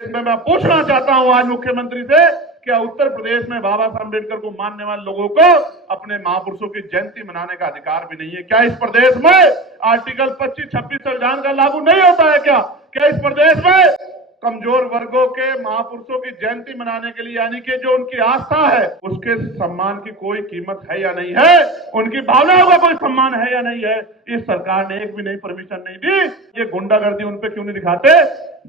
इसमें मैं पूछना चाहता हूं आज मुख्यमंत्री से, क्या उत्तर प्रदेश में बाबा साहब अम्बेडकर को मानने वाले लोगों को अपने महापुरुषों की जयंती मनाने का अधिकार भी नहीं है? क्या इस प्रदेश में आर्टिकल 25-26 संविधान का लागू नहीं होता है? क्या इस प्रदेश में कमजोर वर्गों के महापुरुषों की जयंती मनाने के लिए, यानी कि जो उनकी आस्था है, उसके सम्मान की कोई कीमत है या नहीं है? उनकी भावनाओं का कोई सम्मान है या नहीं है? इस सरकार ने एक भी नहीं परमिशन नहीं दी। ये गुंडागर्दी उन पे क्यों नहीं दिखाते?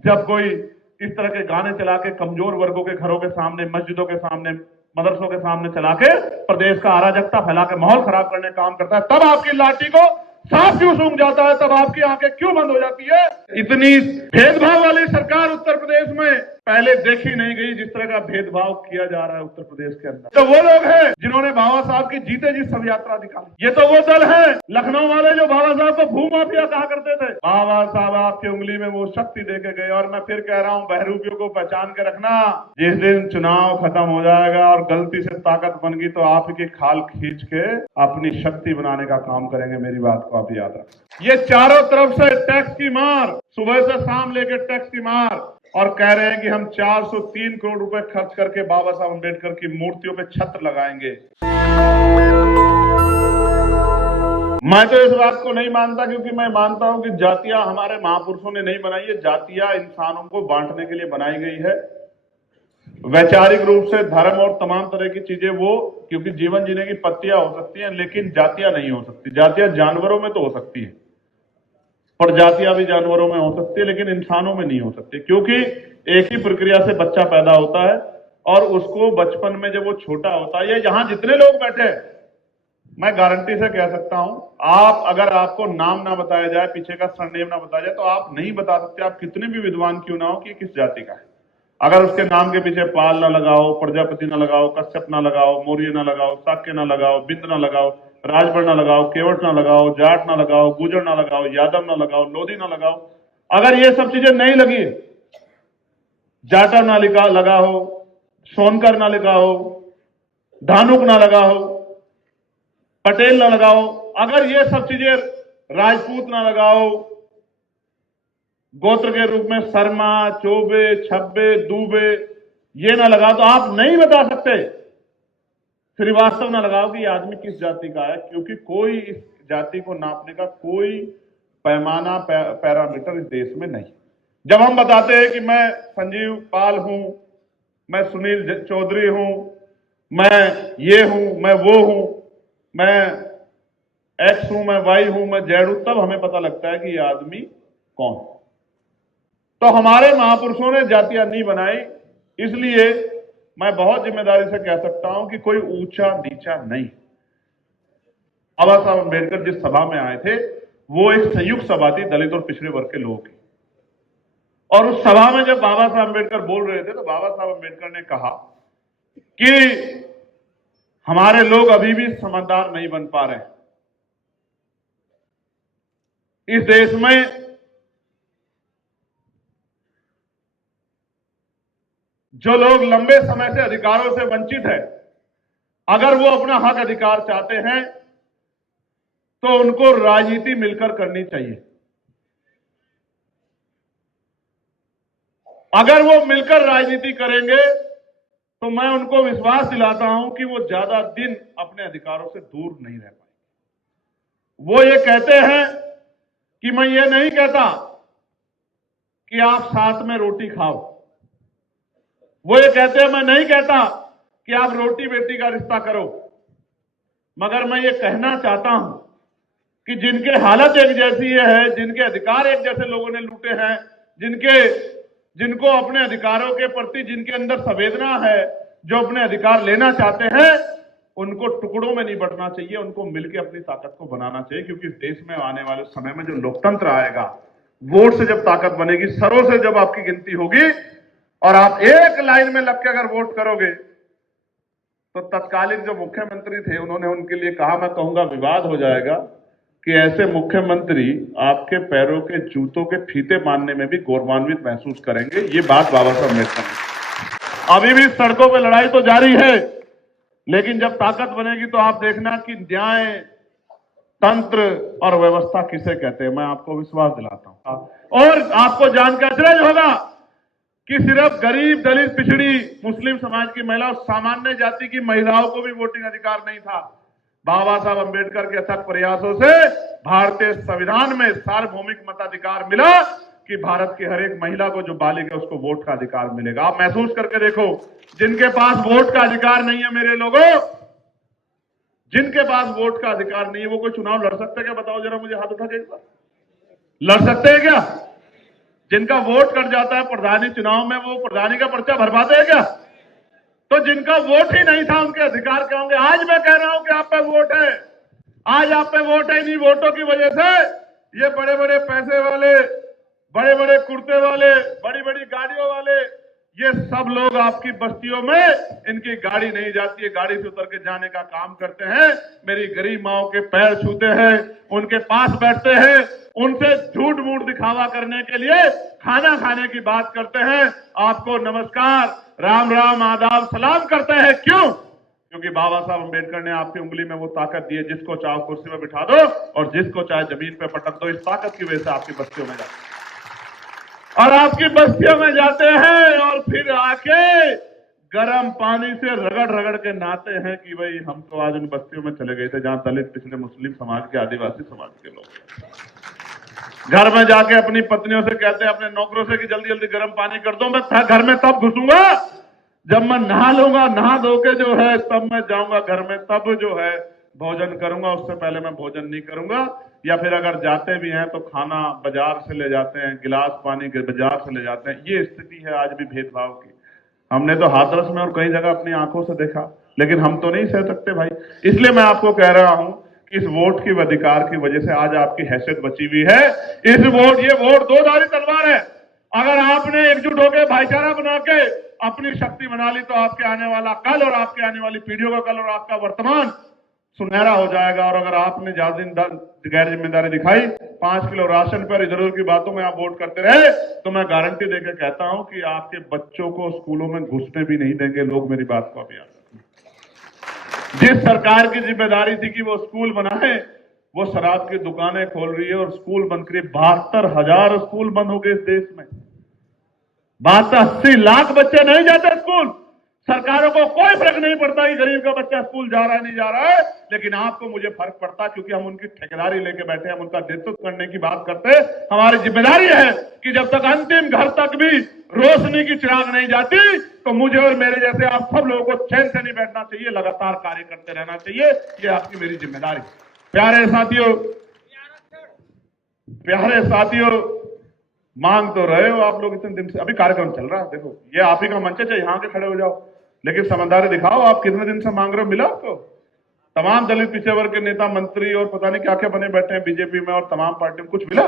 जब कोई इस तरह के गाने चला के कमजोर वर्गों के घरों के सामने, मस्जिदों के सामने, मदरसों के सामने चला के प्रदेश का अराजकता फैला के माहौल खराब करने का काम करता है, तब आपकी लाठी को सांप क्यों सूंघ जाता है? तब आपकी आंखें क्यों बंद हो जाती है? इतनी भेदभाव वाली सरकार उत्तर प्रदेश में पहले देखी नहीं गई, जिस तरह का भेदभाव किया जा रहा है उत्तर प्रदेश के अंदर। तो वो लोग हैं जिन्होंने बाबा साहब की जीते जी शव यात्रा निकाली। ये तो वो दल है लखनऊ वाले जो बाबा साहब को भूमाफिया कहा करते थे। बाबा साहब आपकी उंगली में वो शक्ति देके गए, और मैं फिर कह रहा हूं, बहरूपियों को पहचान के रखना। जिस दिन चुनाव खत्म हो जाएगा और गलती से ताकत बन गई तो आपकी खाल खींच के अपनी शक्ति बनाने का काम करेंगे। मेरी बात को आप याद रखें। ये चारों तरफ से टैक्स की मार, सुबह से शाम लेके टैक्स की मार, और कह रहे हैं कि हम 403 करोड़ रुपए खर्च करके बाबा साहब अम्बेडकर की मूर्तियों पे छत्र लगाएंगे। मैं तो इस बात को नहीं मानता, क्योंकि मैं मानता हूं कि जातियां हमारे महापुरुषों ने नहीं बनाई है। जातियां इंसानों को बांटने के लिए बनाई गई है। वैचारिक रूप से धर्म और तमाम तरह की चीजें वो, क्योंकि जीवन जीने की पत्तियां हो सकती हैं, लेकिन जातियां नहीं हो सकती। जातियां जानवरों में तो हो सकती है, प्रजातियां भी जानवरों में हो सकती है, लेकिन इंसानों में नहीं हो सकती, क्योंकि एक ही प्रक्रिया से बच्चा पैदा होता है और उसको बचपन में जब वो छोटा होता है, या यहां जितने लोग बैठे हैं, मैं गारंटी से कह सकता हूं, आप अगर आपको नाम ना बताया जाए, पीछे का सरनेम ना बताया जाए, तो आप नहीं बता सकते, आप कितने भी विद्वान क्यों ना हो, कि किस जाति का है। अगर उसके नाम के पीछे पाल ना लगाओ, प्रजापति ना लगाओ, कश्यप ना लगाओ, मौर्य ना लगाओ, शाक्य ना लगाओ, बिंद ना लगाओ, राजभर ना लगाओ, केवट ना लगाओ, जाट ना लगाओ, गुजर ना लगाओ, यादव ना लगाओ, लोधी ना लगाओ, अगर ये सब चीजें नहीं लगी, जाटा ना लगा हो, सोनकर ना लगा हो, धानुक ना लगा हो, पटेल ना लगाओ, अगर ये सब चीजें, राजपूत ना लगाओ, गोत्र के रूप में शर्मा, चौबे, छब्बे, दूबे, ये ना लगाओ, तो आप नहीं बता सकते। श्रीवास्तव ना लगाओ कि ये आदमी किस जाति का है, क्योंकि कोई इस जाति को नापने का कोई पैमाना, पैरामीटर इस देश में नहीं। जब हम बताते हैं कि मैं संजीव पाल हूं, मैं सुनील चौधरी हूं, मैं ये हूं, मैं वो हूं, मैं एक्स हूं, मैं वाई हूं, मैं जेड हूं, तब हमें पता लगता है कि ये आदमी कौन। तो हमारे महापुरुषों ने जातियां नहीं बनाई, इसलिए मैं बहुत जिम्मेदारी से कह सकता हूं कि कोई ऊंचा नीचा नहीं। बाबा साहब अम्बेडकर जिस सभा में आए थे, वो एक संयुक्त सभा थी दलित और पिछड़े वर्ग के लोगों की। और उस सभा में जब बाबा साहब अम्बेडकर बोल रहे थे, तो बाबा साहब अम्बेडकर ने कहा कि हमारे लोग अभी भी समझदार नहीं बन पा रहे। इस देश में जो लोग लंबे समय से अधिकारों से वंचित है, अगर वो अपना हक अधिकार चाहते हैं तो उनको राजनीति मिलकर करनी चाहिए। अगर वो मिलकर राजनीति करेंगे तो मैं उनको विश्वास दिलाता हूं कि वो ज्यादा दिन अपने अधिकारों से दूर नहीं रह पाएंगे। वो ये कहते हैं कि मैं ये नहीं कहता कि आप साथ में रोटी खाओ, वो ये कहते हैं मैं नहीं कहता कि आप रोटी बेटी का रिश्ता करो, मगर मैं ये कहना चाहता हूं कि जिनके हालत एक जैसी है, जिनके अधिकार एक जैसे लोगों ने लूटे हैं, जिनको अपने अधिकारों के प्रति जिनके अंदर संवेदना है, जो अपने अधिकार लेना चाहते हैं, उनको टुकड़ों में नहीं बढ़ना चाहिए, उनको मिलकर अपनी ताकत को बनाना चाहिए। क्योंकि इस देश में आने वाले समय में जो लोकतंत्र आएगा, वोट से जब ताकत बनेगी, सरों से जब आपकी गिनती होगी और आप एक लाइन में लग के अगर वोट करोगे, तो तत्कालीन जो मुख्यमंत्री थे उन्होंने उनके लिए कहा, मैं कहूंगा विवाद हो जाएगा, कि ऐसे मुख्यमंत्री आपके पैरों के जूतों के फीते बांधने में भी गौरवान्वित महसूस करेंगे। ये बात बाबा साहब अम्बेडकर ने। अभी भी सड़कों पर लड़ाई तो जारी है, लेकिन जब ताकत बनेगी तो आप देखना कि न्याय, तंत्र और व्यवस्था किसे कहते हैं, मैं आपको विश्वास दिलाता हूं। और आपको जानकर आश्चर्य होगा कि सिर्फ गरीब, दलित, पिछड़ी, मुस्लिम समाज की महिलाओं, सामान्य जाति की महिलाओं को भी वोटिंग अधिकार नहीं था। बाबा साहब अंबेडकर के अथक प्रयासों से भारतीय संविधान में सार्वभौमिक मताधिकार मिला कि भारत की हर एक महिला को जो बालिग है उसको वोट का अधिकार मिलेगा। आप महसूस करके देखो, जिनके पास वोट का अधिकार नहीं है मेरे लोगों, जिनके पास वोट का अधिकार नहीं है वो कोई चुनाव लड़ सकते हैं क्या? बताओ जरा मुझे, हाथ उठा के एक बार। लड़ सकते हैं क्या? जिनका वोट कट जाता है प्रधानी चुनाव में, वो प्रधानी का पर्चा भर पाते हैं क्या? तो जिनका वोट ही नहीं था उनके अधिकार क्या होंगे? आज मैं कह रहा हूं कि आप पे वोट है, आज आप पे वोट है। इन्हीं वोटों की वजह से ये बड़े बड़े पैसे वाले, बड़े बड़े कुर्ते वाले, बड़ी बड़ी गाड़ियों वाले, ये सब लोग आपकी बस्तियों में इनकी गाड़ी नहीं जाती है, गाड़ी से उतर के जाने का काम करते हैं, मेरी गरीब माओं के पैर छूते हैं, उनके पास बैठते हैं, उनसे झूठ मूठ दिखावा करने के लिए खाना खाने की बात करते हैं, आपको नमस्कार, राम राम, आदाब, सलाम करते हैं। क्यों? क्योंकि बाबा साहब अंबेडकर ने आपकी उंगली में वो ताकत दी है, जिसको चाहो कुर्सी में बिठा दो और जिसको चाहे जमीन पे पटक दो। इस ताकत की वजह से आपकी बस्तियों में जाते और आपकी बस्तियों में जाते हैं और फिर आके गर्म पानी से रगड़ रगड़ के नहाते हैं कि भाई हम तो आज उन बस्तियों में चले गए थे जहां दलित, पिछड़े, मुस्लिम समाज के, आदिवासी समाज के लोग। घर में जाके अपनी पत्नियों से कहते हैं, अपने नौकरों से कि जल्दी जल्दी गर्म पानी कर दो, मैं घर में तब घुसूंगा जब मैं नहा लूंगा, नहा धो के जो है तब मैं जाऊंगा घर में, तब जो है भोजन करूंगा, उससे पहले मैं भोजन नहीं करूंगा। या फिर अगर जाते भी हैं तो खाना बाजार से ले जाते हैं, गिलास पानी बाजार से ले जाते हैं। ये स्थिति है आज भी भेदभाव की। हमने तो हाथरस में और कई जगह अपनी आंखों से देखा, लेकिन हम तो नहीं सह सकते भाई। इसलिए मैं आपको कह रहा हूं कि इस वोट की अधिकार की वजह से आज आपकी हैसियत बची हुई है। ये वोट दो धारी तलवार है। अगर आपने एकजुट होकर भाईचारा बना के अपनी शक्ति बना ली तो आपके आने वाला कल और आपके आने वाली पीढ़ियों का कल और आपका वर्तमान सुनहरा हो जाएगा। और अगर आपने ज्यादा गैर जिम्मेदारी दिखाई, 5 किलो राशन पर इधर उधर की बातों में आप वोट करते रहे, तो मैं गारंटी देकर कहता हूं कि आपके बच्चों को स्कूलों में घुसने भी नहीं देंगे लोग। मेरी बात को अभी जिस सरकार की जिम्मेदारी थी कि वो स्कूल बनाए, वो शराब की दुकानें खोल रही है और स्कूल बंद करिए। 72,000 स्कूल बंद हो गए इस देश में। 80 लाख बच्चे नहीं जाते स्कूल। सरकारों को कोई फर्क नहीं पड़ता कि गरीब का बच्चा स्कूल जा रहा है नहीं जा रहा है, लेकिन आपको मुझे फर्क पड़ता, क्योंकि हम उनकी ठेकेदारी लेके बैठे हैं, हम उनका नेतृत्व करने की बात करते हैं। हमारी जिम्मेदारी है कि जब तक अंतिम घर तक भी रोशनी की चिराग नहीं जाती, तो मुझे और मेरे जैसे आप सब लोगों को चैन से नहीं बैठना चाहिए, लगातार कार्य करते रहना चाहिए। ये आपकी मेरी जिम्मेदारी। प्यारे साथियों, मांग तो रहे हो आप लोग इतने दिन से, अभी कार्यक्रम चल रहा है, देखो ये आप ही का मंच है, चाहे यहां के खड़े हो जाओ, लेकिन समझदारी दिखाओ। आप कितने दिन से मांग रहे हो? मिला आपको? तमाम दलित पिछड़े वर्ग के नेता, मंत्री और पता नहीं क्या क्या बने बैठे हैं बीजेपी में और तमाम पार्टी में, कुछ मिला?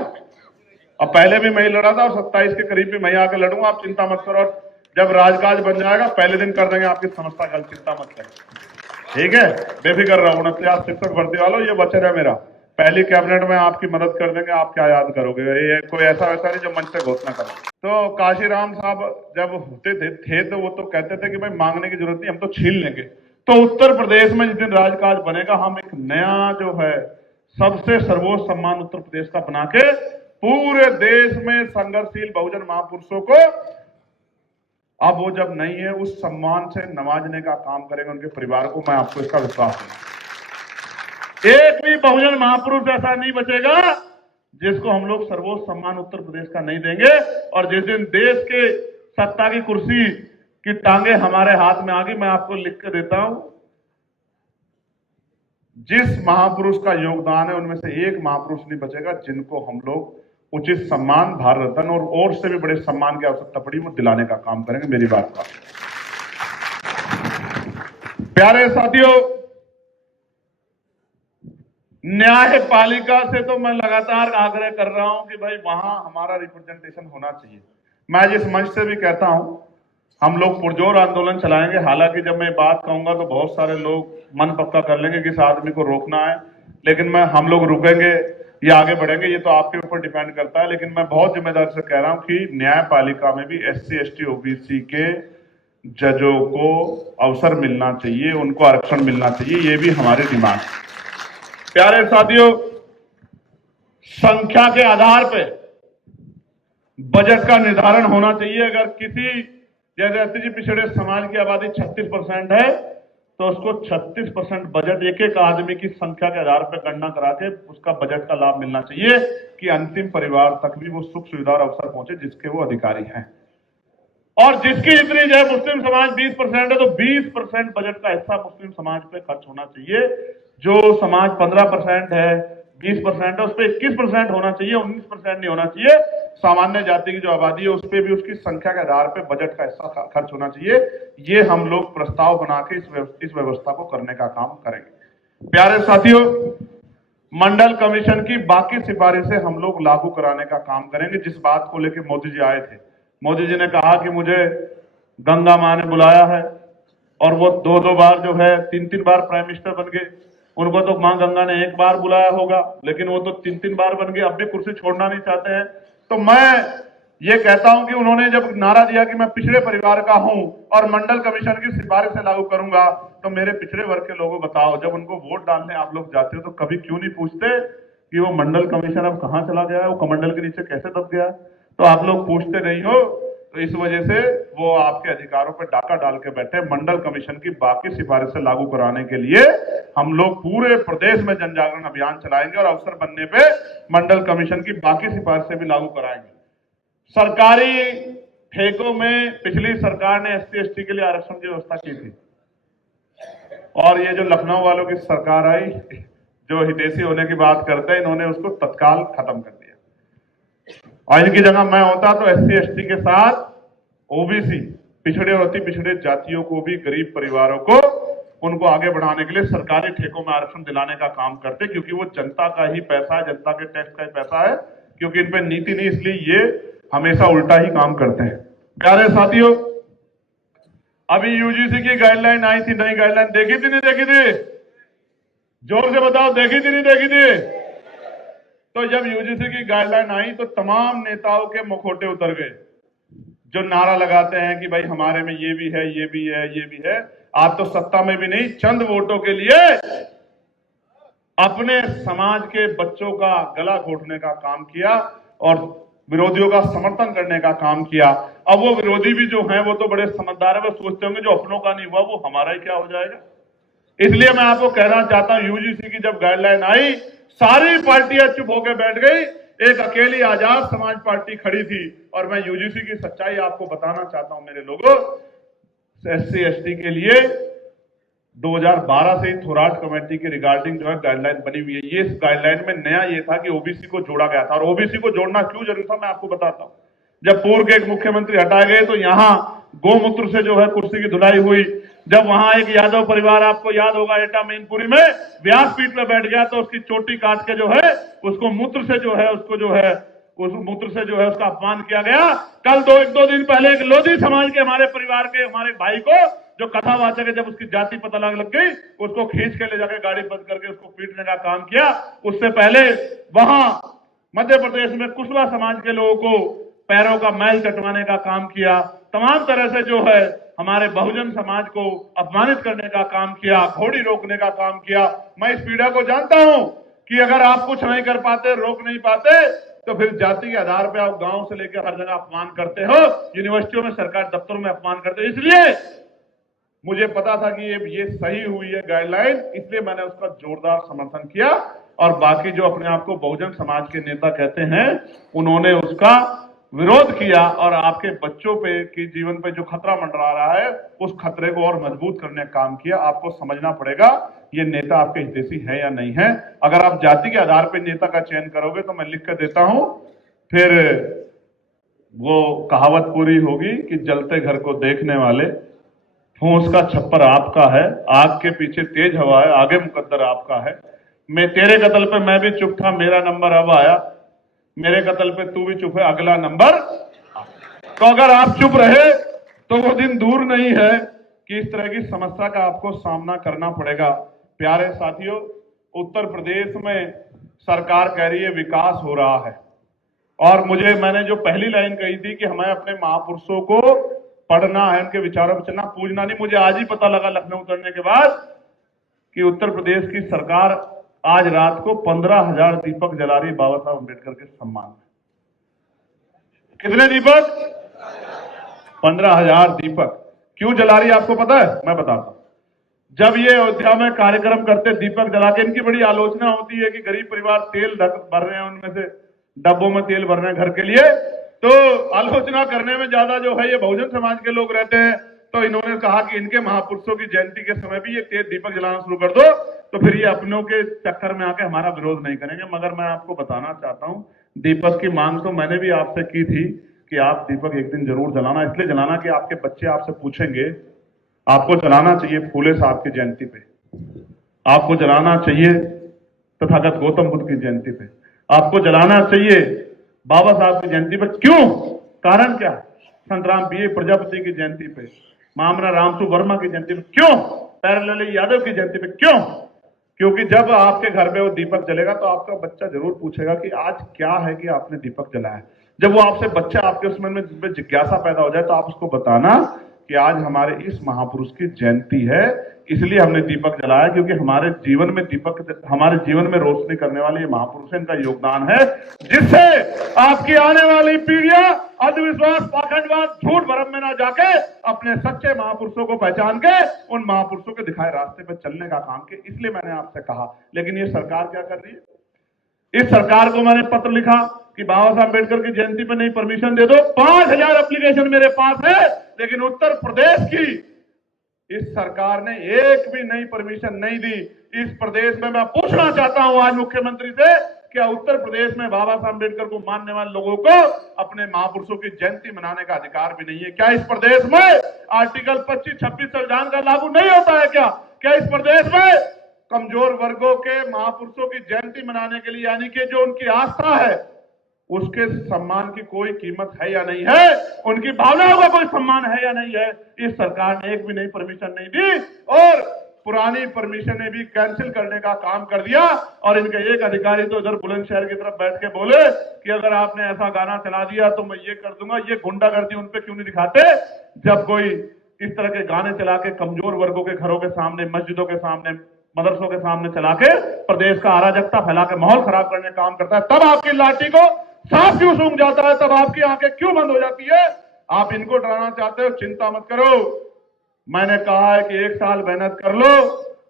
अब पहले भी मैं लड़ा था और 27 के करीब भी मैं आकर लड़ूंगा, आप चिंता मत करो। और जब राजकाज बन जाएगा पहले दिन कर देंगे आपकी समस्या कल, चिंता मत करो, ठीक है? बेफिक्र रहो। 49 शिक्षक भर्ती वालों, ये वचन है मेरा, पहली कैबिनेट में आपकी मदद कर देंगे। आप क्या याद करोगे? ये कोई ऐसा वैसा नहीं जो मंच से घोषणा करे। तो काशीराम साहब जब होते थे तो वो तो कहते थे कि भाई मांगने की जरूरत नहीं, हम तो छीन लेंगे। तो उत्तर प्रदेश में जिस दिन राजकाज बनेगा, हम एक नया जो है सबसे सर्वोच्च सम्मान उत्तर प्रदेश का बना के पूरे देश में संघर्षशील बहुजन महापुरुषों को, अब वो जब नहीं है, उस सम्मान से नवाजने का काम करेंगे उनके परिवार को। मैं आपको इसका विश्वास दूं। एक भी बहुजन महापुरुष ऐसा नहीं बचेगा जिसको हम लोग सर्वोच्च सम्मान उत्तर प्रदेश का नहीं देंगे। और जिस दिन देश के सत्ता की कुर्सी की टांगे हमारे हाथ में आ गई, मैं आपको लिख के देता हूं, जिस महापुरुष का योगदान है उनमें से एक महापुरुष नहीं बचेगा जिनको हम लोग उचित सम्मान, भारत रत्न और से भी बड़े सम्मान की आवश्यकता पड़ी वो दिलाने का काम करेंगे। मेरी बात का प्यारे साथियों, न्यायपालिका से तो मैं लगातार आग्रह कर रहा हूं कि भाई वहां हमारा रिप्रेजेंटेशन होना चाहिए। मैं जिस मंच से भी कहता हूं, हम लोग पुरजोर आंदोलन चलाएंगे। हालांकि जब मैं बात कहूंगा तो बहुत सारे लोग मन पक्का कर लेंगे कि इस आदमी को रोकना है, लेकिन हम लोग रुकेंगे या आगे बढ़ेंगे ये तो आपके ऊपर डिपेंड करता है। लेकिन मैं बहुत जिम्मेदारी से कह रहा हूं कि न्यायपालिका में भी SC, ST, OBC के जजों को अवसर मिलना चाहिए, उनको आरक्षण मिलना चाहिए, ये भी हमारी डिमांड है। प्यारे साथियों, संख्या के आधार पे बजट का निर्धारण होना चाहिए। अगर किसी जैसे एससी पिछड़े समाज की आबादी 36% है तो उसको 36% बजट एक एक आदमी की संख्या के आधार पर गणना करा के उसका बजट का लाभ मिलना चाहिए कि अंतिम परिवार तक भी वो सुख सुविधा और अवसर पहुंचे जिसके वो अधिकारी हैं। और जिसकी इतनी जो है मुस्लिम समाज 20% है तो 20% बजट का हिस्सा मुस्लिम समाज पे खर्च होना चाहिए। जो समाज 15% है 20% है उस पर 21% होना चाहिए, 19% नहीं होना चाहिए। सामान्य जाति की जो आबादी है उस पर भी उसकी संख्या के आधार पर बजट का हिस्सा खर्च होना चाहिए। ये हम लोग प्रस्ताव बना के इस व्यवस्था को करने का काम करेंगे। प्यारे साथियों, मंडल कमीशन की बाकी सिफारिशें हम लोग लागू कराने का काम करेंगे। जिस बात को लेकर मोदी जी आए थे, मोदी जी ने कहा कि मुझे गंगा मां ने बुलाया है और वो दो बार जो है 3 बार प्राइम मिनिस्टर बन गए। उनको तो मां गंगा ने एक बार बुलाया होगा, लेकिन वो तो 3 बार बन गए, अब भी कुर्सी छोड़ना नहीं चाहते हैं। तो मैं ये कहता हूं कि उन्होंने जब नारा दिया कि मैं पिछड़े परिवार का हूं और मंडल कमीशन की सिफारिश से लागू करूंगा, तो मेरे पिछड़े वर्ग के लोगों बताओ, जब उनको वोट डालने आप लोग जाते हो तो कभी क्यों नहीं पूछते कि वो मंडल कमीशन अब कहां चला गया है, वो कमंडल के नीचे कैसे दब गया? तो आप लोग पूछते नहीं हो, तो इस वजह से वो आपके अधिकारों पर डाका डाल के बैठे। मंडल कमीशन की बाकी सिफारिशें लागू कराने के लिए हम लोग पूरे प्रदेश में जन जागरण अभियान चलाएंगे और अवसर बनने पे मंडल कमीशन की बाकी सिफारिशें भी लागू कराएंगे। सरकारी ठेकों में पिछली सरकार ने एससी एसटी के लिए आरक्षण की व्यवस्था की थी और ये जो लखनऊ वालों की सरकार आई, जो हितैषी होने की बात करते हैं, इन्होंने उसको तत्काल खत्म कर दिया। और इनकी जगह मैं होता तो एससी एसटी के साथ ओबीसी पिछड़े और अति पिछड़े जातियों को भी, गरीब परिवारों को, उनको आगे बढ़ाने के लिए सरकारी ठेकों में आरक्षण दिलाने का काम करते, क्योंकि वो जनता का ही पैसा है, जनता के टैक्स का ही पैसा है, क्योंकि इन पे नीति नहीं, इसलिए ये हमेशा उल्टा ही काम करते हैं। प्यारे साथियों, अभी यूजीसी की गाइडलाइन आई थी, नई गाइडलाइन देखी थी नहीं देखी थी? जोर से बताओ, देखी थी नहीं देखी थी? तो जब यूजीसी की गाइडलाइन आई तो तमाम नेताओं के मुखौटे उतर गए, जो नारा लगाते हैं कि भाई हमारे में ये भी है, ये भी है, ये भी है। आप तो सत्ता में भी नहीं, चंद वोटों के लिए अपने समाज के बच्चों का गला घोटने का काम किया और विरोधियों का समर्थन करने का काम किया। अब वो विरोधी भी जो हैं वो तो बड़े समझदार है, वो सोचते होंगे जो अपनों का नहीं हुआ वो हमारा ही क्या हो जाएगा। इसलिए मैं आपको कहना चाहता हूं, यूजीसी की जब गाइडलाइन आई सारी पार्टियां चुप होकर बैठ गई, एक अकेली आजाद समाज पार्टी खड़ी थी। और मैं यूजीसी की सच्चाई आपको बताना चाहता हूं मेरे लोगों, एससी एसटी के लिए 2012 से ही थोराट कमेटी के रिगार्डिंग जो है गाइडलाइन बनी हुई है। ये इस गाइडलाइन में नया ये था कि ओबीसी को जोड़ा गया था, और ओबीसी को जोड़ना क्यों जरूरी था मैं आपको बताता हूं। जब पूर्व के एक मुख्यमंत्री हटाए गए तो यहां गोमूत्र से जो है कुर्सी की धुलाई हुई। जब वहां एक यादव परिवार, आपको याद होगा, एटा मैनपुरी में व्यासपीठ में बैठ गया तो उसकी चोटी काट के जो है उसको मूत्र से जो है उस मूत्र से जो है उसका अपमान किया गया। कल एक दो दिन पहले एक लोधी समाज के हमारे परिवार के हमारे भाई को, जो कथावाचक है, जब उसकी जाति पता लग गई उसको खींच के ले जाकर गाड़ी बंद करके उसको पीटने का काम किया। उससे पहले वहां मध्य प्रदेश में कुशवा समाज के लोगों को पैरों का मैल चटवाने का काम किया। तमाम तरह से जो है हमारे बहुजन समाज को अपमानित करने का काम किया, घोड़ी रोकने का काम किया। मैं इस पीड़ा को जानता हूं कि अगर आप कुछ नहीं कर पाते, रोक नहीं पाते, तो फिर जाति के आधार पर आप गांव से लेकर हर जगह अपमान करते हो, यूनिवर्सिटियों में, सरकारी दफ्तरों में अपमान करते हो। इसलिए मुझे पता था कि ये सही हुई है गाइडलाइन, इसलिए मैंने उसका जोरदार समर्थन किया। और बाकी जो अपने आप को बहुजन समाज के नेता कहते हैं उन्होंने उसका विरोध किया और आपके बच्चों पे की जीवन पे जो खतरा मंडरा रहा है उस खतरे को और मजबूत करने का काम किया। आपको समझना पड़ेगा ये नेता आपके हितैषी है या नहीं है। अगर आप जाति के आधार पर नेता का चयन करोगे तो मैं लिख कर देता हूं, फिर वो कहावत पूरी होगी कि जलते घर को देखने वाले, फूंस का छप्पर आपका है, आग के पीछे तेज हवा है, आगे मुकद्दर आपका है। मैं तेरे कत्ल पे मैं भी चुप था, मेरा नंबर अब आया, मेरे कत्ल पे तू भी चुप है, अगला नंबर। तो अगर आप चुप रहे तो वो दिन दूर नहीं है कि इस तरह की समस्या का आपको सामना करना पड़ेगा। प्यारे साथियों, उत्तर प्रदेश में सरकार कह रही है विकास हो रहा है, और मैंने जो पहली लाइन कही थी कि हमें अपने महापुरुषों को पढ़ना है, उनके विचारों पर चलना, पूजना नहीं। मुझे आज ही पता लगा लखनऊ उतरने के बाद कि उत्तर प्रदेश की सरकार आज रात को 15,000 दीपक जला रही बाबा साहब अम्बेडकर के सम्मान में। कितने दीपक? 15,000 दीपक। क्यों जला रही है आपको पता है? मैं बताता हूं। जब ये अयोध्या में कार्यक्रम करते दीपक जला के, इनकी बड़ी आलोचना होती है कि गरीब परिवार तेल भर रहे हैं, उनमें से डब्बों में तेल भर रहे हैं घर के लिए, तो आलोचना करने में ज्यादा जो है ये बहुजन समाज के लोग रहते हैं। तो इन्होंने कहा कि इनके महापुरुषों की जयंती के समय भी ये तेल दीपक जलाना शुरू कर दो, तो फिर ये अपनों के चक्कर में आके हमारा विरोध नहीं करेंगे। मगर मैं आपको बताना चाहता हूं, दीपक की मांग तो मैंने भी आपसे की थी कि आप दीपक एक दिन जरूर जलाना। इसलिए जलाना कि आपके बच्चे आपसे पूछेंगे, आपको जलाना चाहिए फूले साहब की जयंती पे, आपको जलाना चाहिए तथागत गौतम बुद्ध की जयंती पे, आपको जलाना चाहिए बाबा साहब की जयंती पे। क्यों? कारण क्या? संतराम बीए प्रजापति की जयंती पे, मामरा रामसु वर्मा की जयंती पे क्यों? प्यारेलाल यादव की जयंती पे क्यों? क्योंकि जब आपके घर में वो दीपक जलेगा तो आपका बच्चा जरूर पूछेगा कि आज क्या है कि आपने दीपक जलाया। जब वो आपसे बच्चा आपके उसमें जिज्ञासा पैदा हो जाए तो आप उसको बताना कि आज हमारे इस महापुरुष की जयंती है, इसलिए हमने दीपक जलाया, क्योंकि हमारे जीवन में दीपक, हमारे जीवन में रोशनी करने वाले ये महापुरुष, इनका योगदान है, जिससे आपकी आने वाली पीढ़ियां अंधविश्वास, पाखंडवाद, झूठ भरम में ना जाके अपने सच्चे महापुरुषों को पहचान के उन महापुरुषों के दिखाए रास्ते पर चलने का काम किया। इसलिए मैंने आपसे कहा। लेकिन ये सरकार क्या कर रही है? इस सरकार को मैंने पत्र लिखा कि बाबा साहब अम्बेडकर की जयंती पे नई परमिशन दे दो। 5,000 एप्लीकेशन मेरे पास है, लेकिन उत्तर प्रदेश की इस सरकार ने एक भी नई परमिशन नहीं दी। इस प्रदेश में मैं पूछना चाहता हूं आज मुख्यमंत्री से, क्या उत्तर प्रदेश में बाबा साहब अम्बेडकर को मानने वाले लोगों को अपने महापुरुषों की जयंती मनाने का अधिकार भी नहीं है? क्या इस प्रदेश में आर्टिकल 25, 26 संविधान का लागू नहीं होता है क्या? क्या इस प्रदेश में कमजोर वर्गों के महापुरुषों की जयंती मनाने के लिए, यानी कि जो उनकी आस्था है, उसके सम्मान की कोई कीमत है या नहीं है? उनकी भावनाओं का कोई सम्मान है या नहीं है? इस सरकार ने एक भी नई परमिशन नहीं दी और पुरानी परमिशनें भी कैंसिल करने का काम कर दिया। और इनके एक अधिकारी तो इधर बुलंदशहर की तरफ बैठ के बोले कि अगर आपने ऐसा गाना चला दिया तो मैं ये कर दूंगा। ये गुंडागर्दी उन पे क्यों नहीं दिखाते? जब कोई इस तरह के गाने चला के कमजोर वर्गों के घरों के सामने, मस्जिदों के सामने, मदरसों के सामने चला के प्रदेश का अराजकता फैला के माहौल खराब करने का काम करता है, तब आपकी लाठी को सांप क्यों सूंघ जाता है? तब आपकी आंखें क्यों बंद हो जाती है? आप इनको डराना चाहते हो? चिंता मत करो। मैंने कहा है कि 1 साल मेहनत कर लो,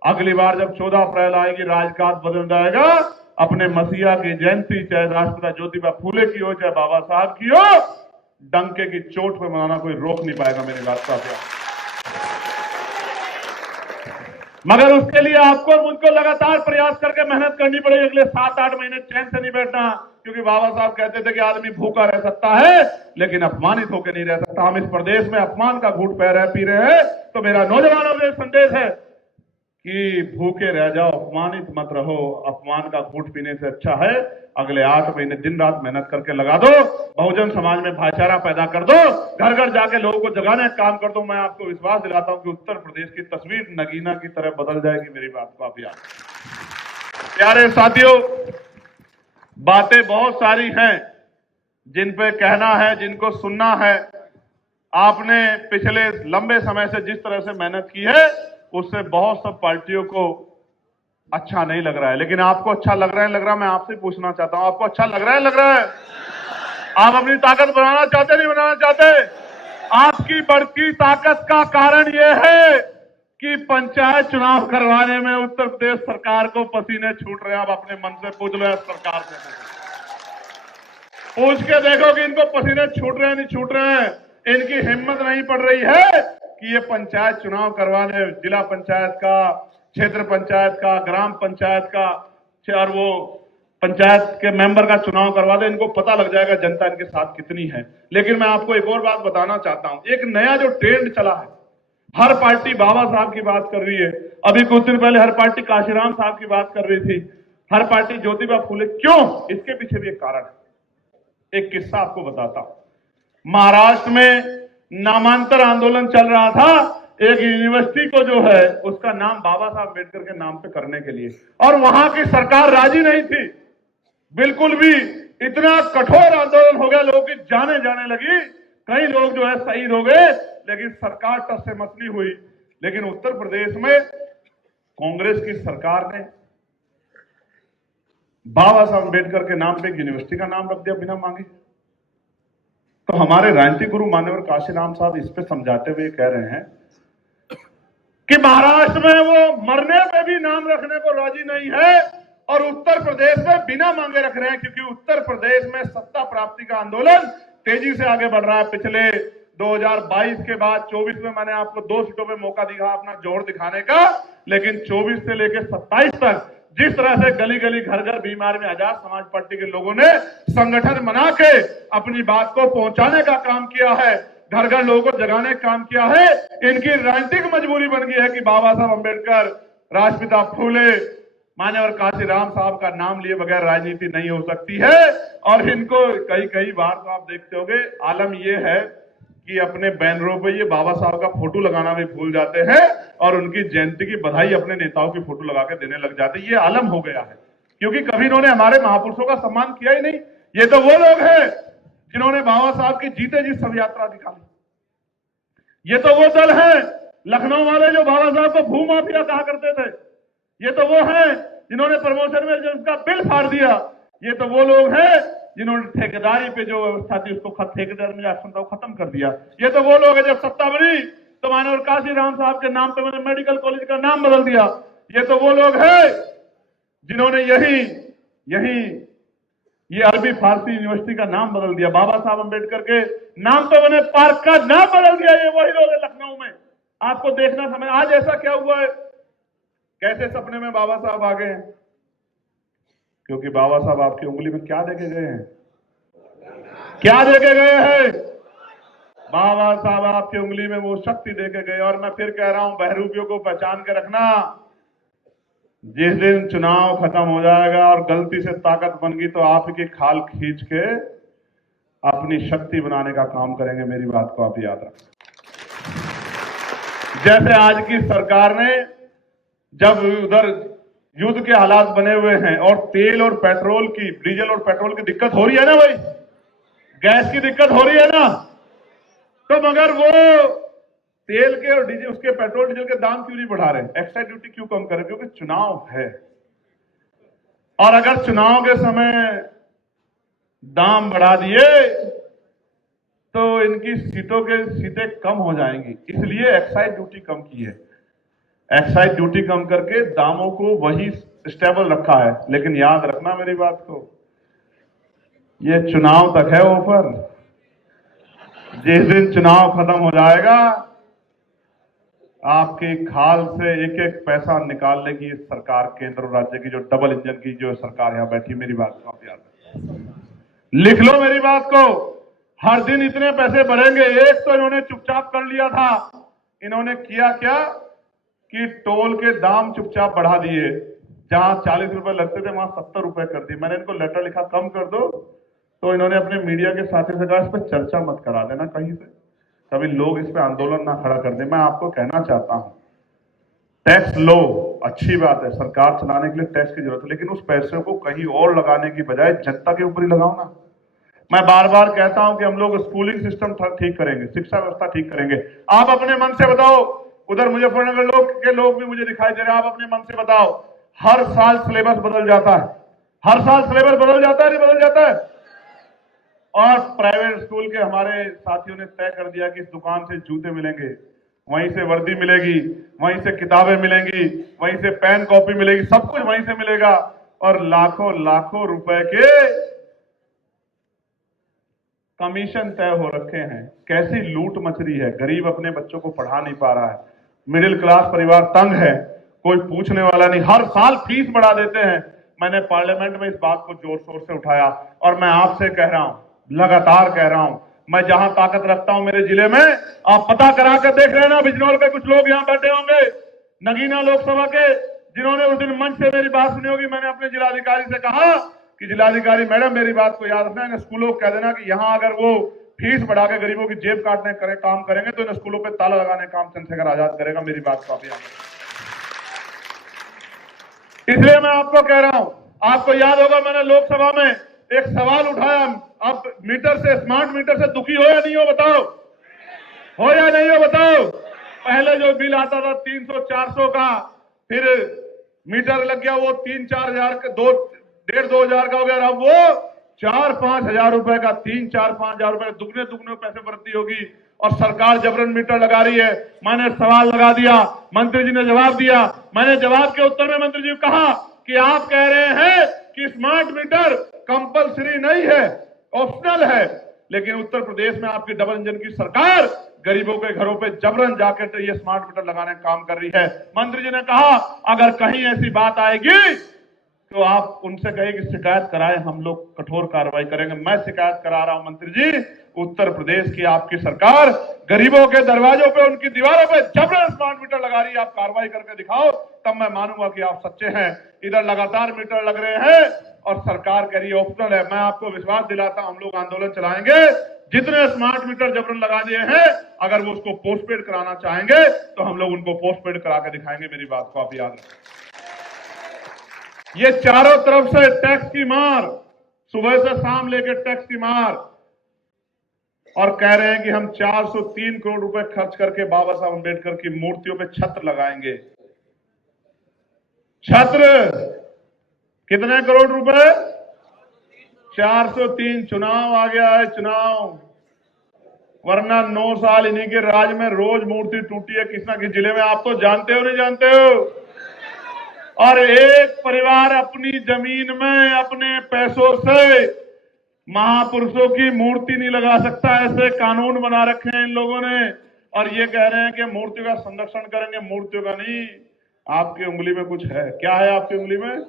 अगली बार जब 14 अप्रैल आएगी राजकाज बदल जाएगा। अपने मसीहा की जयंती चाहे राष्ट्रपिता ज्योतिबा फूले की हो, चाहे बाबा साहब की हो, डंके की चोट पर मनाना कोई रोक नहीं पाएगा। मेरी बात का प्यार, मगर उसके लिए आपको मुझको लगातार प्रयास करके मेहनत करनी पड़ेगी। अगले 7-8 महीने चैन से नहीं बैठना, क्योंकि बाबा साहब कहते थे कि आदमी भूखा रह सकता है लेकिन अपमानित होकर नहीं रह सकता। हम इस प्रदेश में अपमान का घूंट पी रहे हैं, तो मेरा नौजवानों में संदेश है कि भूखे रह जाओ, अपमानित मत रहो। अपमान का घूंट पीने से अच्छा है अगले 8 महीने दिन रात मेहनत करके लगा दो, बहुजन समाज में भाईचारा पैदा कर दो, घर घर जाके लोगों को जगाने का काम कर दो। मैं आपको विश्वास दिलाता हूं कि उत्तर प्रदेश की तस्वीर नगीना की तरह बदल जाएगी। मेरी बात को आप याद। प्यारे साथियों, बातें बहुत सारी हैं जिन पे कहना है, जिनको सुनना है। आपने पिछले लंबे समय से जिस तरह से मेहनत की है, उससे बहुत सब पार्टियों को अच्छा नहीं लग रहा है, लेकिन आपको अच्छा लग रहा है, लग रहा है? मैं आपसे पूछना चाहता हूं, आपको अच्छा लग रहा है, लग रहा है? आप अपनी ताकत बनाना चाहते, नहीं बनाना चाहते? आपकी बढ़ती ताकत का कारण यह है कि पंचायत चुनाव करवाने में उत्तर प्रदेश सरकार को पसीने छूट रहे हैं। आप अपने मन से पूछ लो, सरकार से पूछ के देखो कि इनको पसीने छूट रहे हैं, नहीं छूट रहे हैं। इनकी हिम्मत नहीं पड़ रही है कि ये पंचायत चुनाव करवाने, जिला पंचायत का, क्षेत्र पंचायत का, ग्राम पंचायत का, और वो पंचायत के मेंबर का चुनाव करवा दे। इनको पता लग जाएगा जनता इनके साथ कितनी है। लेकिन मैं आपको एक और बात बताना चाहता हूं। एक नया जो ट्रेंड चला है, हर पार्टी बाबा साहब की बात कर रही है। अभी कुछ दिन पहले हर पार्टी काशीराम साहब की बात कर रही थी, हर पार्टी ज्योतिबा फूले। क्यों? इसके पीछे भी एक कारण है। एक किस्सा आपको बताता हूं। महाराष्ट्र में नामांतर आंदोलन चल रहा था एक यूनिवर्सिटी को जो है उसका नाम बाबा साहब अम्बेडकर के नाम पे करने के लिए, और वहां की सरकार राजी नहीं थी बिल्कुल भी। इतना कठोर आंदोलन हो गया, लोगों की जाने जाने लगी, कई लोग जो है शहीद हो गए, लेकिन सरकार टस से मस नहीं हुई। लेकिन उत्तर प्रदेश में कांग्रेस की सरकार ने बाबा साहब अम्बेडकर के नाम पे एक यूनिवर्सिटी का नाम रख दिया बिना मांगे। तो हमारे राजनीतिक गुरु मान्यवर काशीराम साहब इस पे समझाते हुए कह रहे हैं कि महाराष्ट्र में वो मरने पे भी नाम रखने को राजी नहीं है और उत्तर प्रदेश में बिना मांगे रख रहे हैं, क्योंकि उत्तर प्रदेश में सत्ता प्राप्ति का आंदोलन तेजी से आगे बढ़ रहा है। पिछले 2022 के बाद 24 में मैंने आपको 2 सीटों पे मौका दिखा अपना जोर दिखाने का, लेकिन 24 से लेकर 27 तक जिस तरह से गली गली घर घर बीमार में आजाद समाज पार्टी के लोगों ने संगठन बना के अपनी बात को पहुंचाने का काम किया है, घर घर लोगों को जगाने का काम किया है, इनकी राजनीतिक मजबूरी बन गई है कि बाबा साहब अंबेडकर, राष्ट्रपिता फूले, मान्यवर काशीराम साहब का नाम लिए बगैर राजनीति नहीं हो सकती है। और इनको कई बार तो आप देखते होंगे, आलम यह है कि अपने बैनरों पे ये बाबा साहब का फोटो लगाना भी भूल जाते हैं और उनकी जयंती की बधाई अपने नेताओं की फोटो लगा के देने लग जाते हैं। ये आलम हो गया है, क्योंकि कभी इन्होंने हमारे महापुरुषों का सम्मान किया ही नहीं। ये तो वो लोग हैं जिन्होंने बाबा साहब की जीते जी शव यात्रा निकाली। ये तो वो दल है लखनऊ वाले जो बाबा साहब को भूमाफिया कहा करते थे। ये तो वो हैं जिन्होंने प्रमोशन में उसका बिल फाड़ दिया। ये तो वो लोग हैं जिन्होंने ठेकेदारी पे जो व्यवस्था थी उसको ठेकेदार में क्षमता को खत्म कर दिया। ये तो वो लोग हैं जब सत्ता बनी तो मानवर काशीराम साहब के नाम पे मैंने मेडिकल कॉलेज का नाम बदल दिया। ये तो वो लोग हैं जिन्होंने यही ये अरबी फारसी यूनिवर्सिटी का नाम बदल दिया। बाबा साहब अंबेडकर के नाम पे मैंने पार्क का नाम बदल दिया। ये वही लोग हैं लखनऊ में। आपको देखना समय आज ऐसा क्या हुआ है, कैसे सपने में बाबा साहब आ गए हैं? क्योंकि बाबा साहब आपकी उंगली में क्या देके गए हैं? क्या देके गए हैं? बाबा साहब आपकी उंगली में वो शक्ति देके गए। और मैं फिर कह रहा हूं, बहरूपियों को पहचान के रखना। जिस दिन चुनाव खत्म हो जाएगा और गलती से ताकत बन गई तो आपकी खाल खींच के अपनी शक्ति बनाने का काम करेंगे। मेरी बात को आप याद रखें। जैसे आज की सरकार ने, जब उधर युद्ध के हालात बने हुए हैं और तेल और पेट्रोल की, डीजल और पेट्रोल की दिक्कत हो रही है ना भाई, गैस की दिक्कत हो रही है ना, तो मगर वो तेल के और डीजल, उसके पेट्रोल डीजल के दाम क्यों नहीं बढ़ा रहे? एक्साइज ड्यूटी क्यों कम कर रहे? क्योंकि चुनाव है। और अगर चुनाव के समय दाम बढ़ा दिए तो इनकी सीटें कम हो जाएंगी, इसलिए एक्साइज ड्यूटी कम की है। एक्साइज ड्यूटी कम करके दामों को वही स्टेबल रखा है। लेकिन याद रखना मेरी बात को, ये चुनाव तक है ऑफर। जिस दिन चुनाव खत्म हो जाएगा आपकी खाल से एक एक पैसा निकाल लेगी इस सरकार, केंद्र और राज्य की जो डबल इंजन की जो सरकार यहां बैठी। मेरी बात को आप याद रखें, लिख लो मेरी बात को। हर दिन इतने पैसे बढ़ेंगे। एक तो इन्होंने चुपचाप कर लिया था। इन्होंने किया क्या कि टोल के दाम चुपचाप बढ़ा दिए। जहां 40 रुपए लगते थे वहां 70 रुपए कर दिए। मैंने इनको लेटर लिखा कम कर दो, तो इन्होंने अपने मीडिया के साथी से कहा इस पर चर्चा मत करा देना कहीं से, कभी लोग इस पर आंदोलन ना खड़ा कर दे। मैं आपको कहना चाहता हूं, टैक्स लो, अच्छी बात है, सरकार चलाने के लिए टैक्स की जरूरत है, लेकिन उस पैसे को कहीं और लगाने की बजाय जनता के ऊपर ही लगाओ ना। मैं बार बार कहता हूं कि हम लोग स्कूलिंग सिस्टम ठीक करेंगे, शिक्षा व्यवस्था ठीक करेंगे। आप अपने मन से बताओ, उधर मुजफ्फरनगर के लोग भी मुझे दिखाई दे रहे हैं, आप अपने मन से बताओ, हर साल सिलेबस बदल जाता है। हर साल सिलेबस बदल जाता है, नहीं बदल जाता है? और प्राइवेट स्कूल के हमारे साथियों ने तय कर दिया कि इस दुकान से जूते मिलेंगे, वहीं से वर्दी मिलेगी, वहीं से किताबें मिलेंगी, वहीं से पेन कॉपी मिलेगी, सब कुछ वहीं से मिलेगा। और लाखों लाखों रुपए के कमीशन तय हो रखे हैं। कैसी लूट मच रही है। गरीब अपने बच्चों को पढ़ा नहीं पा रहा है, मिडिल क्लास परिवार तंग है, कोई पूछने वाला नहीं। हर साल फीस बढ़ा देते हैं। मैंने पार्लियामेंट में इस बात को जोर शोर से उठाया और मैं आपसे कह रहा हूं, लगातार कह रहा हूं, मैं जहां ताकत रखता हूं मेरे जिले में, आप पता करा कर देख रहे हैं ना। बिजनौर के कुछ लोग यहां बैठे होंगे, नगीना लोकसभा के, जिन्होंने उस दिन मंच से मेरी बात सुनी होगी। मैंने अपने जिलाधिकारी से कहा कि जिलाधिकारी मैडम मेरी बात को याद रखना, इन स्कूलों को कह देना कि यहां अगर वो फीस बढ़ा के गरीबों की जेब काटने करे काम करेंगे तो इन स्कूलों पे ताला लगाने काम चंद्रशेखर आजाद करेगा। मेरी बात को आप याद रखें। इसलिए मैं आपको कह रहा हूं, आपको याद होगा मैंने लोकसभा में एक सवाल उठाया, आप मीटर से, स्मार्ट मीटर से दुखी हो या नहीं हो बताओ? हो या नहीं हो बताओ? पहले जो बिल आता था 300-400 का, फिर मीटर लग गया वो 3-4 हजार का, 2,500-2,000 का हो गया। अब वो 4-5 हजार रुपए का 3-4-5 हजार रुपए दुगने दुगने पैसे वृद्धि होगी और सरकार जबरन मीटर लगा रही है। मैंने सवाल लगा दिया, मंत्री जी ने जवाब दिया। मैंने जवाब के उत्तर में मंत्री जी को कहा कि आप कह रहे हैं कि स्मार्ट मीटर कंपलसरी नहीं है, ऑप्शनल है, लेकिन उत्तर प्रदेश में आपकी डबल इंजन की सरकार गरीबों के घरों पे जबरन जाकर ये स्मार्ट मीटर लगाने का काम कर रही है। मंत्री जी ने कहा अगर कहीं ऐसी बात आएगी तो आप उनसे कहे कि शिकायत कराएं, हम लोग कठोर कार्रवाई करेंगे। मैं शिकायत करा रहा हूं मंत्री जी, उत्तर प्रदेश की आपकी सरकार गरीबों के दरवाजों पे, उनकी दीवारों पे जबरन स्मार्ट मीटर लगा रही है। आप कार्रवाई करके दिखाओ, तब मैं मानूंगा कि आप सच्चे हैं। इधर लगातार मीटर लग रहे हैं और सरकार कह रही है ऑप्शनल है। मैं आपको विश्वास दिलाता हूं, हम लोग आंदोलन चलाएंगे। जितने स्मार्ट मीटर जबरन लगा दिए हैं, अगर वो उसको पोस्टपेड कराना चाहेंगे तो हम लोग उनको पोस्टपेड करा के दिखाएंगे। मेरी बात को आप याद रखें। ये चारों तरफ से टैक्स की मार, सुबह से शाम लेकर टैक्स की मार, और कह रहे हैं कि हम 403 करोड़ रुपए खर्च करके बाबा साहब अम्बेडकर की मूर्तियों पे छत्र लगाएंगे। छत्र कितने करोड़ रुपए? 403। चुनाव आ गया है, चुनाव, वरना 9 साल इन्हीं के राज में रोज मूर्ति टूटी है किसी न किसी जिले में। आप तो जानते हो नहीं जानते हो? और एक परिवार अपनी जमीन में अपने पैसों से महापुरुषों की मूर्ति नहीं लगा सकता, ऐसे कानून बना रखे हैं इन लोगों ने। और ये कह रहे हैं कि मूर्तियों का संरक्षण करेंगे। मूर्तियों का नहीं, आपकी उंगली में कुछ है। क्या है आपकी उंगली में?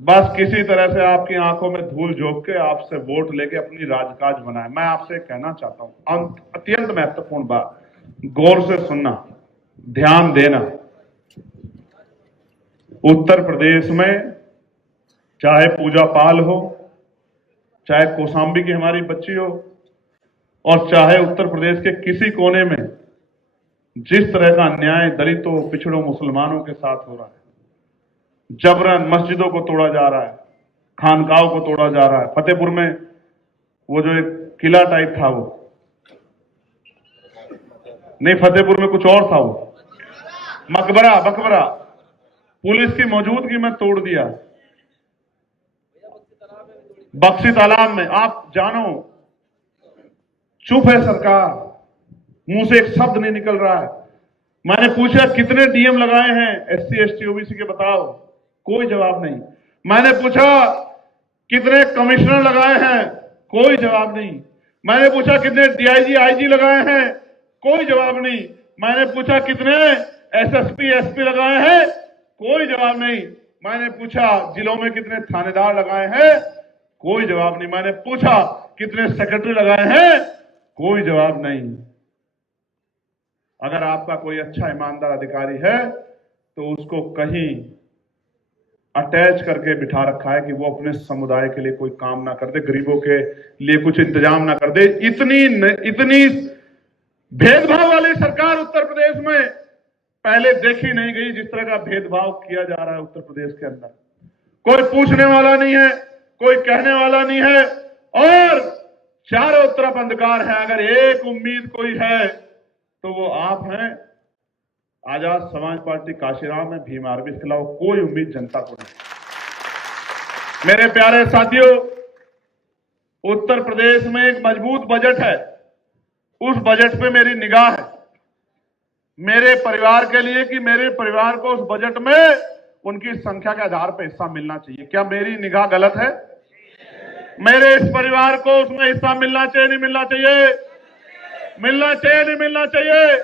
बस किसी तरह से आपकी आंखों में धूल झोंक के आपसे वोट लेके अपनी राजकाज बनाए। मैं आपसे कहना चाहता हूं, अत्यंत महत्वपूर्ण बात, गौर से सुनना, ध्यान देना। उत्तर प्रदेश में चाहे पूजा पाल हो, चाहे कौशांबी की हमारी बच्ची हो, और चाहे उत्तर प्रदेश के किसी कोने में जिस तरह का अन्याय दलितों, पिछड़ों, मुसलमानों के साथ हो रहा है, जबरन मस्जिदों को तोड़ा जा रहा है, खानकाहों को तोड़ा जा रहा है। फतेहपुर में वो जो एक किला टाइप था, वो नहीं, फतेहपुर में कुछ और था, वो मकबरा पुलिस की मौजूदगी में तोड़ दिया। बक्सी तालाब में, आप जानो, चुप है सरकार, मुंह से एक शब्द नहीं निकल रहा है। मैंने पूछा कितने डीएम लगाए हैं SC ST OBC के, बताओ, कोई जवाब नहीं। मैंने पूछा कितने कमिश्नर लगाए हैं, कोई जवाब नहीं। मैंने पूछा कितने DIG IG लगाए हैं, कोई जवाब नहीं। मैंने पूछा कितने SSP SP लगाए हैं, कोई जवाब नहीं। मैंने पूछा जिलों में कितने थानेदार लगाए हैं, कोई जवाब नहीं। मैंने पूछा कितने सेक्रेटरी लगाए हैं, कोई जवाब नहीं। अगर आपका कोई अच्छा ईमानदार अधिकारी है तो उसको कहीं अटैच करके बिठा रखा है कि वो अपने समुदाय के लिए कोई काम ना कर दे, गरीबों के लिए कुछ इंतजाम ना कर दे। इतनी भेदभाव वाली सरकार उत्तर प्रदेश में पहले देखी नहीं गई। जिस तरह का भेदभाव किया जा रहा है उत्तर प्रदेश के अंदर, कोई पूछने वाला नहीं है, कोई कहने वाला नहीं है, और चारों तरफ अंधकार है। अगर एक उम्मीद कोई है तो वो आप हैं। आजाद समाज पार्टी काशीराम में, भीम आर्मी के अलावा कोई उम्मीद जनता को नहीं। मेरे प्यारे साथियों, उत्तर प्रदेश में एक मजबूत बजट है। उस बजट पे मेरी निगाह है, मेरे परिवार के लिए, कि मेरे परिवार को उस बजट में उनकी संख्या के आधार पर हिस्सा मिलना चाहिए। क्या मेरी निगाह गलत है? मेरे इस परिवार को उसमें हिस्सा मिलना चाहिए, नहीं मिलना चाहिए? मिलना चाहिए, नहीं मिलना चाहिए?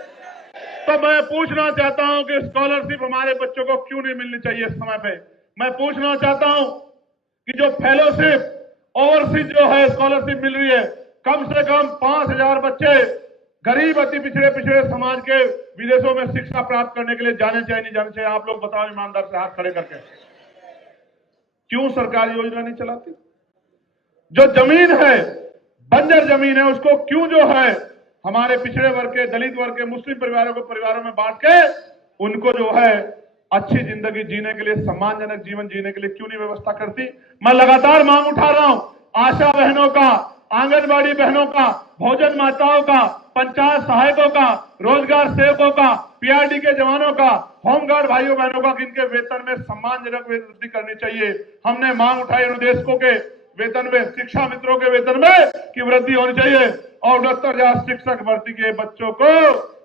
तो मैं पूछना चाहता हूं कि स्कॉलरशिप हमारे बच्चों को क्यों नहीं मिलनी चाहिए इस समय पे? मैं पूछना चाहता हूं कि जो फेलोशिप, ओवरसीज जो है स्कॉलरशिप मिल रही है, कम से कम 5000 बच्चे गरीब, अति पिछड़े समाज के विदेशों में शिक्षा प्राप्त करने के लिए जाने चाहिए, नहीं जाने चाहिए? आप लोग बताओ ईमानदार से, हाथ खड़े करके। क्यों सरकार योजना नहीं चलाती? जो जमीन है, बंजर जमीन है, उसको क्यों जो है हमारे पिछड़े वर्ग के, दलित वर्ग के, मुस्लिम परिवारों को परिवारों में बांट के उनको जो है अच्छी जिंदगी जीने के लिए, सम्मानजनक जीवन जीने के लिए क्यों नहीं व्यवस्था करती? मैं लगातार मांग उठा रहा हूं, आशा बहनों का, आंगनबाड़ी बहनों का, भोजन माताओं का, पंचायत सहायकों का, रोजगार सेवकों का, पीआरडी के जवानों का, होमगार्ड भाइयों बहनों का, जिनके वेतन में सम्मानजनक वृद्धि करनी चाहिए। हमने मांग उठाई अनुदेशकों के वेतन में, शिक्षा मित्रों के वेतन में की वृद्धि होनी चाहिए। और 69,000 शिक्षक भर्ती के बच्चों को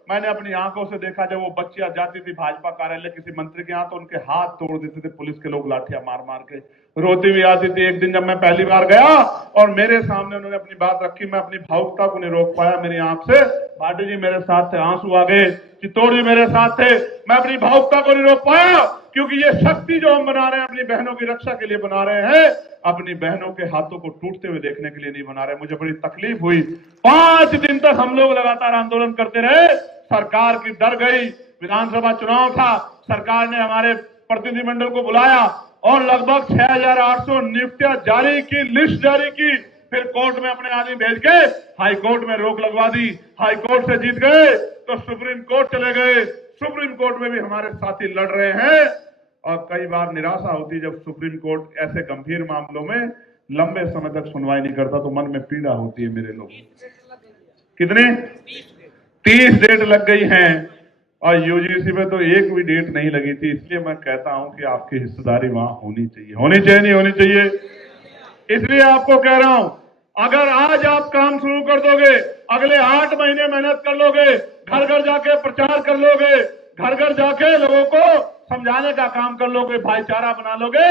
मैंने अपनी आंखों से देखा, जब वो बच्चियां जाती थी भाजपा कार्यालय किसी मंत्री के यहाँ, तो उनके हाथ तोड़ देते थे पुलिस के लोग लाठियां मार मार के, रोती भी आती थी। एक दिन जब मैं पहली बार गया और मेरे सामने उन्होंने अपनी बात रखी, मैं अपनी भावुकता को नहीं रोक पाया, मेरी आंख से भाटी जी मेरे साथ थे, आंसू आ गए, चित्तौड़ जी मेरे साथ थे, मैं अपनी भावुकता को नहीं रोक पाया, क्योंकि ये शक्ति जो हम बना रहे हैं अपनी बहनों की रक्षा के लिए बना रहे हैं, अपनी बहनों के हाथों को टूटते हुए देखने के लिए नहीं बना रहे। मुझे बड़ी तकलीफ हुई। 5 दिन तक हम लोग लगातार आंदोलन करते रहे, सरकार की डर गई। विधानसभा चुनाव था, सरकार ने हमारे प्रतिनिधिमंडल को बुलाया और लगभग 6,800 नियुक्तियां जारी की, लिस्ट जारी की, फिर कोर्ट में अपने आदमी भेज के हाई कोर्ट में रोक लगवा दी। हाई कोर्ट से जीत गए तो सुप्रीम कोर्ट चले गए, सुप्रीम कोर्ट में भी हमारे साथी लड़ रहे हैं। और कई बार निराशा होती जब सुप्रीम कोर्ट ऐसे गंभीर मामलों में लंबे समय तक सुनवाई नहीं करता, तो मन में पीड़ा होती है मेरे लोग। कितने 30 डेट लग गई हैं और यूजीसी में तो एक भी डेट नहीं लगी थी। इसलिए मैं कहता हूं कि आपकी हिस्सेदारी वहां होनी चाहिए, होनी चाहिए नहीं होनी चाहिए। इसलिए आपको कह रहा हूं, अगर आज आप काम शुरू कर दोगे, अगले 8 महीने मेहनत कर लोगे, घर घर जाके प्रचार कर लोगे, घर घर जाके लोगों को समझाने का काम कर लोगे, भाईचारा बना लोगे,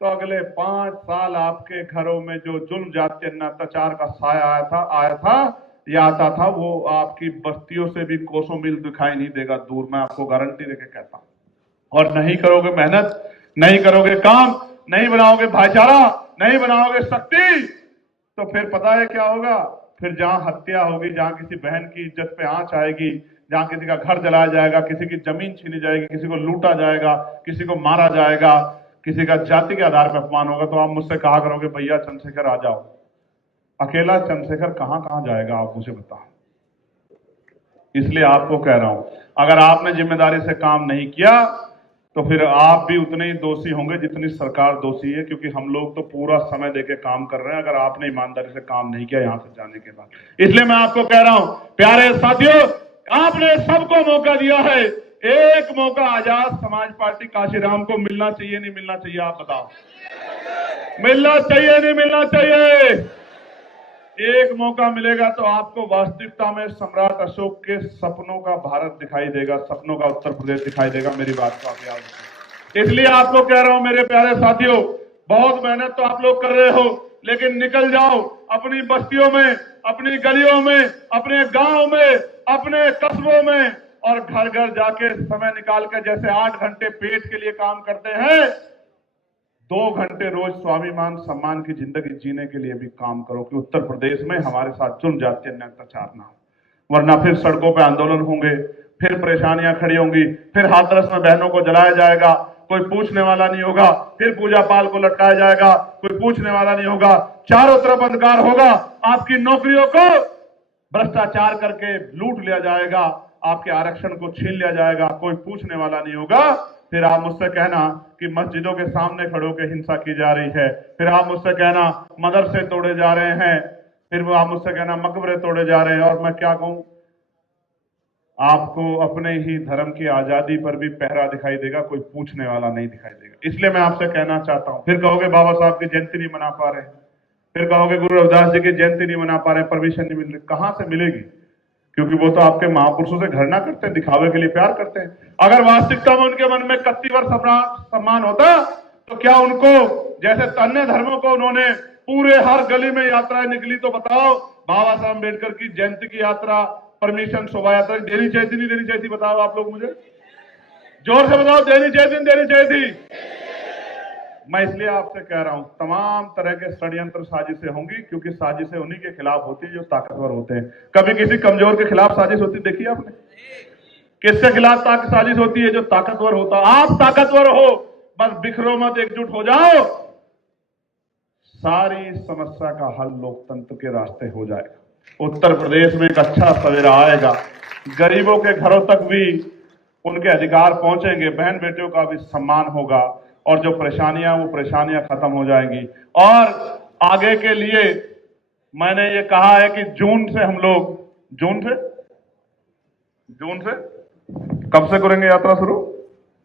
तो अगले 5 साल आपके घरों में जो जुल्म जाति अत्याचार का साया आया था या आता था, वो आपकी बस्तियों से भी कोसों मील दिखाई नहीं देगा दूर। मैं आपको गारंटी देके कहता हूं। और नहीं करोगे मेहनत, नहीं करोगे काम, नहीं बनाओगे भाईचारा, नहीं बनाओगे शक्ति, तो फिर पता है क्या होगा? फिर जहां हत्या होगी, जहां किसी बहन की इज्जत पे आंच आएगी, जहां किसी का घर जलाया जाएगा, किसी की जमीन छीनी जाएगी, किसी को लूटा जाएगा, किसी को मारा जाएगा, किसी का जाति के आधार पर अपमान होगा, तो आप मुझसे कहा करोगे भैया चंद्रशेखर आ जाओ। अकेला चंद्रशेखर कहां कहां जाएगा, आप मुझे बताओ। इसलिए आपको कह रहा हूं, अगर आपने जिम्मेदारी से काम नहीं किया तो फिर आप भी उतने ही दोषी होंगे जितनी सरकार दोषी है, क्योंकि हम लोग तो पूरा समय देके काम कर रहे हैं, अगर आपने ईमानदारी से काम नहीं किया यहां से जाने के बाद। इसलिए मैं आपको कह रहा हूं, प्यारे साथियों, आपने सबको मौका दिया है, एक मौका आजाद समाज पार्टी काशीराम को मिलना चाहिए नहीं मिलना चाहिए? आप बताओ, मिलना चाहिए नहीं मिलना चाहिए? एक मौका मिलेगा तो आपको वास्तविकता में सम्राट अशोक के सपनों का भारत दिखाई देगा, सपनों का उत्तर प्रदेश दिखाई देगा। मेरी बात को आप याद रखें। इसलिए आपको कह रहा हूं मेरे प्यारे साथियों, बहुत मेहनत तो आप लोग कर रहे हो, लेकिन निकल जाओ अपनी बस्तियों में, अपनी गलियों में, अपने गांव में, अपने कस्बों में, और घर घर जाके समय निकाल कर, जैसे 8 घंटे पेट के लिए काम करते हैं, 2 घंटे रोज स्वाभिमान सम्मान की जिंदगी जीने के लिए भी काम करो, कि उत्तर प्रदेश में हमारे साथ जुल्म जाति अत्याचार ना हो। वरना फिर सड़कों पे आंदोलन होंगे, फिर परेशानियां खड़ी होंगी, फिर हाथरस में बहनों को जलाया जाएगा, कोई पूछने वाला नहीं होगा, फिर पूजा पाल को लटकाया जाएगा, कोई पूछने वाला नहीं होगा, चारों तरफ अंधकार होगा, आपकी नौकरियों को भ्रष्टाचार करके लूट लिया जाएगा, आपके आरक्षण को छीन लिया जाएगा, कोई पूछने वाला नहीं होगा। फिर आप मुझसे कहना कि मस्जिदों के सामने खड़े होकर हिंसा की जा रही है, फिर आप मुझसे कहना मदरसे तोड़े जा रहे हैं, फिर वो आप मुझसे कहना मकबरे तोड़े जा रहे हैं। और मैं क्या कहूं, आपको अपने ही धर्म की आजादी पर भी पहरा दिखाई देगा, कोई पूछने वाला नहीं दिखाई देगा। इसलिए मैं आपसे कहना चाहता हूं, फिर कहोगे बाबा साहब की जयंती नहीं मना पा रहे, फिर कहोगे गुरु रविदास जी की जयंती नहीं मना पा रहे, परमिशन नहीं मिल रही। कहां से मिलेगी? क्योंकि वो तो आपके महापुरुषों से घृणा करते हैं, दिखावे के लिए प्यार करते हैं। अगर वास्तविकता में उनके मन में कत्तीवर सम्मान होता तो क्या उनको, जैसे अन्य धर्मों को उन्होंने पूरे हर गली में यात्राएं निकली, तो बताओ बाबा साहब अम्बेडकर की जयंती की यात्रा, परमिशन शोभा यात्रा देनी चाहिए थी नहीं देनी चाहिए थी? बताओ आप लोग मुझे, जोर से बताओ, देनी चाहिए थी देनी चाहिए थी? मैं इसलिए आपसे कह रहा हूं, तमाम तरह के षड्यंत्र साजिशें होंगी, क्योंकि साजिशें उन्हीं के खिलाफ होती है जो ताकतवर होते हैं। कभी किसी कमजोर के खिलाफ साजिश होती देखी आपने? किसके खिलाफ साजिश होती है? जो ताकतवर होता। आप ताकतवर हो, बस बिखरो मत, एकजुट हो जाओ, सारी समस्या का हल लोकतंत्र के रास्ते हो जाएगा। उत्तर प्रदेश में एक अच्छा सवेरा आएगा, गरीबों के घरों तक भी उनके अधिकार पहुंचेंगे, बहन बेटियों का भी सम्मान होगा, और जो परेशानियां वो परेशानियां खत्म हो जाएंगी। और आगे के लिए मैंने ये कहा है कि जून से कब से करेंगे यात्रा शुरू?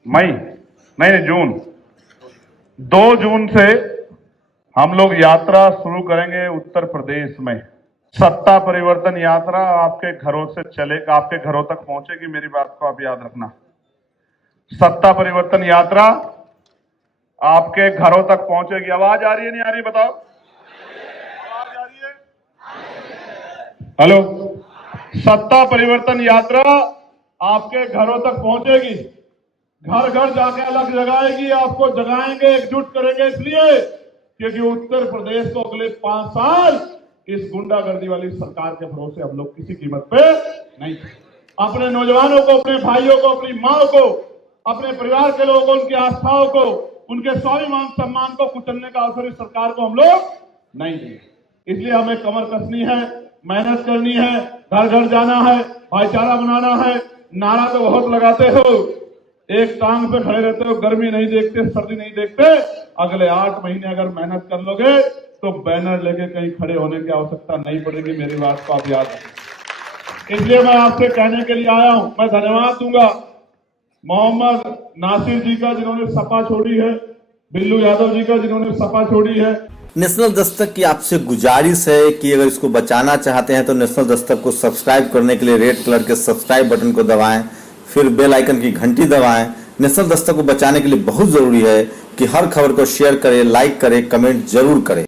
मई नहीं, जून। 2 जून से हम लोग यात्रा शुरू करेंगे उत्तर प्रदेश में। सत्ता परिवर्तन यात्रा आपके घरों से चलेगा, आपके घरों तक पहुंचेगी। मेरी बात को आप याद रखना। सत्ता परिवर्तन यात्रा आपके घरों तक पहुंचेगी। आवाज आ रही है, नहीं आ रही? बताओ, आवाज आ रही है? हेलो। सत्ता परिवर्तन यात्रा आपके घरों तक पहुंचेगी, घर घर जाके अलग जगाएगी, आपको जगाएंगे, एकजुट करेंगे, इसलिए क्योंकि उत्तर प्रदेश को अगले 5 साल इस गुंडागर्दी वाली सरकार के भरोसे हम लोग किसी कीमत पे नहीं। अपने नौजवानों को, अपने भाइयों को, अपनी मां को, अपने परिवार के लोगों को, उनकी आस्थाओं को, उनके स्वाभिमान सम्मान को कुचलने का अवसर इस सरकार को हम लोग नहीं देंगे। इसलिए हमें कमर कसनी है, मेहनत करनी है, घर घर जाना है, भाईचारा बनाना है। नारा तो बहुत लगाते हो, एक टांग पे खड़े रहते हो, गर्मी नहीं देखते, सर्दी नहीं देखते। अगले 8 महीने अगर मेहनत कर लोगे तो बैनर लेके कहीं खड़े होने की आवश्यकता नहीं पड़ेगी। मेरी बात को आप याद रखें। इसलिए मैं आपसे कहने के लिए आया हूं। मैं धन्यवाद दूंगा मोहम्मद नासिर जी का, जिन्होंने सपा छोड़ी है, बिल्लू यादव जी का, जिन्होंने सपा छोड़ी है। नेशनल दस्तक की आपसे गुजारिश है कि अगर इसको बचाना चाहते हैं तो नेशनल दस्तक को सब्सक्राइब करने के लिए रेड कलर के सब्सक्राइब बटन को दबाएं, फिर बेल आइकन की घंटी दबाएं। नेशनल दस्तक को बचाने के लिए बहुत जरूरी है कि हर खबर को शेयर करें, लाइक करें, कमेंट जरूर करें।